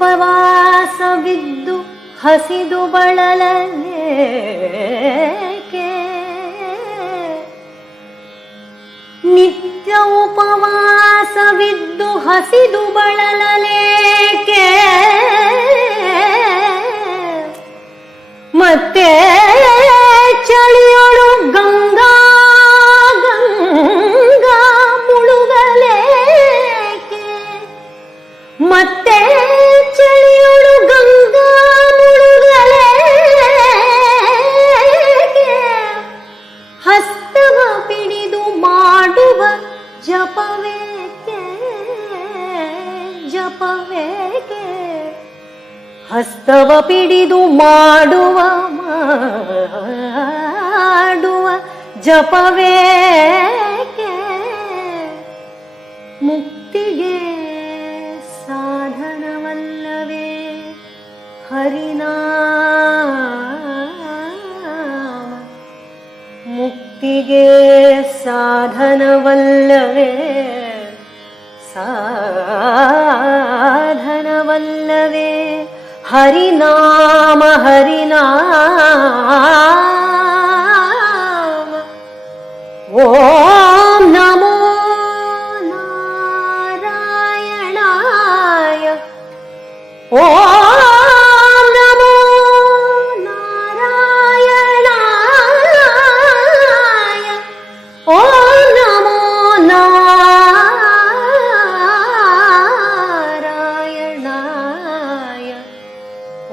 ಉಪವಾಸವಿದ್ದು ಹಸಿದು ಬಳಲಲೇಕೆ? ನಿತ್ಯ ಉಪವಾಸವಿದ್ದು ಹಸಿದು ಬಳಲಲೇಕೆ? ಮತ್ತೆ ಚಳಿಯೊಳು ಗಂಗಾ ಗಂಗಾ ಮುಳುಗಲೇಕೆ? ಮತ್ತೆ ಚಳಿಯೊಳು ಗಂಗಾ ಮುಳುಗಲೇಕೆ? ಹಸ್ತವ ಪಿಡಿದು ಮಾಡುವ ಜಪವೇಕೆ? ಜಪವೇಕೆ? ಹಸ್ತವ ಪಿಡಿದು ಮಾಡುವ ಜಪವೇಕೆ? ಮುಕ್ತಿಗೆ ಸಾಧನವಲ್ಲವೇ ಹರಿನಾಮ? ಮುಕ್ತಿಗೆ ಸಾಧನವಲ್ಲವೇ ಸಾಧನವಲ್ಲವೇ ಹರಿನಾಮ? ಹರಿನಾಮ. ಓಂ ನಮೋ ನಾರಾಯಣಾಯ. ಓಂ ನಮೋ ನಾರಾಯಣಾಯ. ಓಂ ನಮೋ ನಾರಾಯಣಾಯ.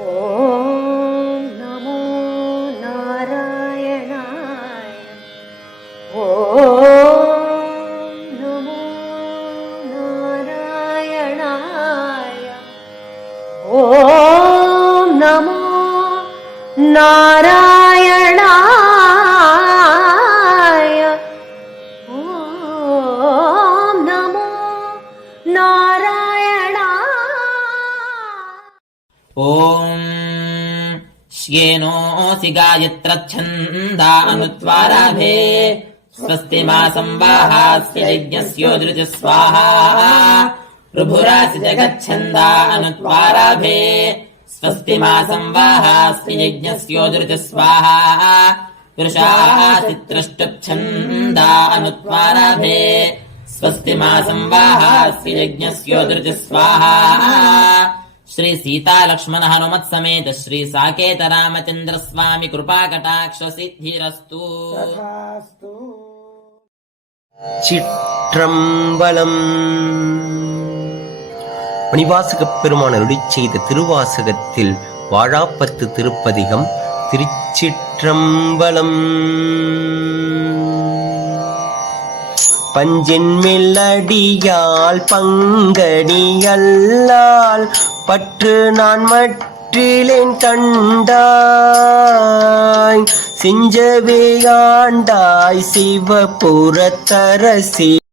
ಓಂ ನಮೋ ನಾರಾಯಣಾಯ. ಓಂ ನಮೋ ನಾರಾಯಣಾಯ. ಓಂ ನಮೋ ನಾರಾಯಣಾಯ. ಓಂ ನಮೋ ನಾರಾಯಣ. ಓಂ ಶ್ಯೇನೋಸಿ ಗಾಯತ್ರಚ್ಛಂದಾ ಅನುತ್ವಾರಾಭೇ ಸ್ವಸ್ತಿ ಮಾ ಸಂವಾಹಾಸ್ಯ ಯಜ್ಞಸ್ಯೋದೃಜ ಸ್ವಾಹಾ ಋಭುರಾಸಿ ಜಗಚ್ಛಂದಾ ಅನುತ್ವಾರಾಭೇ ಸ್ವಸ್ತಿ ಮಾ ಸಂವಾಹಾಸ್ಯ ಯಜ್ಞಸ್ಯೋದೃಜ ಸ್ವಾಹಾ ಪುರುಷಾಸಿ ತ್ರಷ್ಟುಚ್ಛಂದಾ ಅನುತ್ವಾರಾಭೇ ಸ್ವಸ್ತಿ ಮಾ ಸಂವಾಹಾಸ್ಯ ಯಜ್ಞಸ್ಯೋದೃಜ ಸ್ವಾಹಾ. ಶ್ರೀ ಸೀತಾ ಲಕ್ಷ್ಮಣ ಹನುಮತ್ ಸಮೇತ ಶ್ರೀ ಸಾಕೇತ ರಾಮಚಂದ್ರ ಸ್ವಾಮಿ ಕೃಪಾ ಕಟಾಕ್ಷ ಸಿದ್ಧಿರಸ್ತು. சிற்றம்பலம். மணிவாசகப் பெருமான் அருளிச் செய்த திருவாசகத்தில் வாழாப்பத்து திருப்பதிகம். திருச்சிற்றம்பலம். பஞ்சின் மெல்லடியால் பங்கடியல்லால் பற்று நான் மற்றிலேன் கண்டாய் செஞ்சவே ஆண்டாய் சிவபுரத்தரசி